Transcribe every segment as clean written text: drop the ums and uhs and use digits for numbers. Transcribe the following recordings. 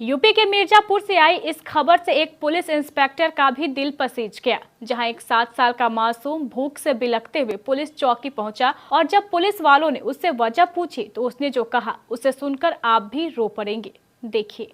UP के मिर्जापुर से आई इस खबर से एक पुलिस इंस्पेक्टर का भी दिल पसीज गया, जहां एक 7 साल का मासूम भूख से बिलखते हुए पुलिस चौकी पहुंचा और जब पुलिस वालों ने उससे वजह पूछी तो उसने जो कहा उसे सुनकर आप भी रो पड़ेंगे। देखिए।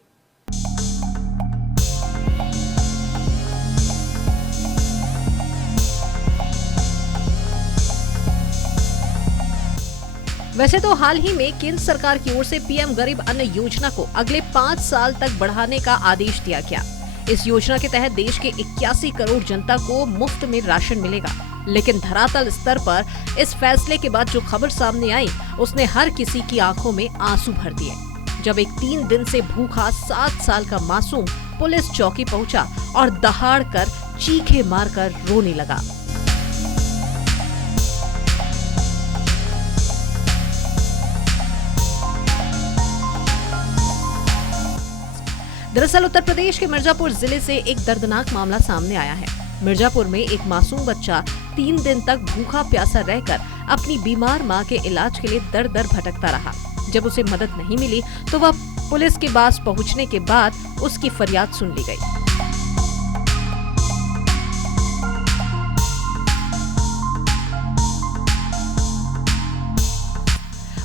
वैसे तो हाल ही में केंद्र सरकार की ओर से पीएम गरीब अन्न योजना को अगले 5 साल तक बढ़ाने का आदेश दिया गया। इस योजना के तहत देश के 81 करोड़ जनता को मुफ्त में राशन मिलेगा, लेकिन धरातल स्तर पर इस फैसले के बाद जो खबर सामने आई उसने हर किसी की आंखों में आंसू भर दिए। जब एक 3 दिन से भूखा 7 साल का मासूम पुलिस चौकी पहुंचा और दहाड़ कर चीखे मारकर रोने लगा। दरअसल उत्तर प्रदेश के मिर्जापुर जिले से एक दर्दनाक मामला सामने आया है। मिर्जापुर में एक मासूम बच्चा 3 दिन तक भूखा प्यासा रहकर अपनी बीमार मां के इलाज के लिए दर दर भटकता रहा। जब उसे मदद नहीं मिली तो वह पुलिस के पास पहुंचने के बाद उसकी फरियाद सुन ली गई।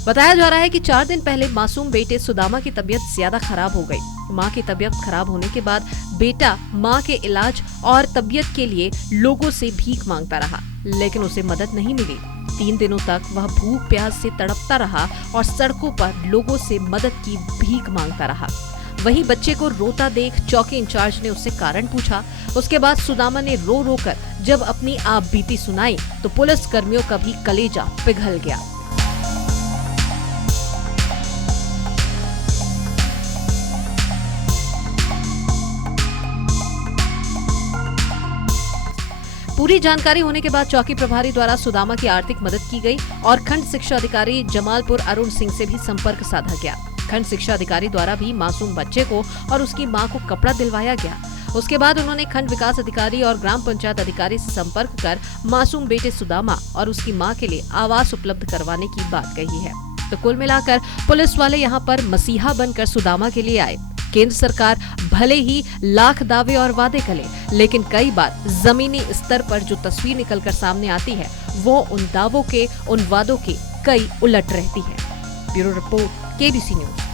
बताया जा रहा है कि 4 दिन पहले मासूम बेटे सुदामा की तबीयत ज्यादा खराब हो गई। मां की तबीयत खराब होने के बाद बेटा मां के इलाज और तबीयत के लिए लोगों से भीख मांगता रहा, लेकिन उसे मदद नहीं मिली। 3 दिनों तक वह भूख प्यास से तड़पता रहा और सड़कों पर लोगों से मदद की भीख मांगता रहा। वहीं बच्चे को रोता देख चौकी इंचार्ज ने उससे कारण पूछा। उसके बाद सुदामा ने रो रो कर जब अपनी आप बीती सुनाई तो पुलिस कर्मियों का भी कलेजा पिघल गया। पूरी जानकारी होने के बाद चौकी प्रभारी द्वारा सुदामा की आर्थिक मदद की गई और खंड शिक्षा अधिकारी जमालपुर अरुण सिंह से भी संपर्क साधा गया। खंड शिक्षा अधिकारी द्वारा भी मासूम बच्चे को और उसकी मां को कपड़ा दिलवाया गया। उसके बाद उन्होंने खंड विकास अधिकारी और ग्राम पंचायत अधिकारी से संपर्क कर मासूम बेटे सुदामा और उसकी मां के लिए आवास उपलब्ध करवाने की बात कही है। तो कुल मिलाकर पुलिस वाले यहाँ पर मसीहा बनकर सुदामा के लिए आए। केंद्र सरकार भले ही लाख दावे और वादे करे, लेकिन कई बार जमीनी स्तर पर जो तस्वीर निकलकर सामने आती है वो उन दावों के, उन वादों के कई उलट रहती है। Bureau report, KBC news.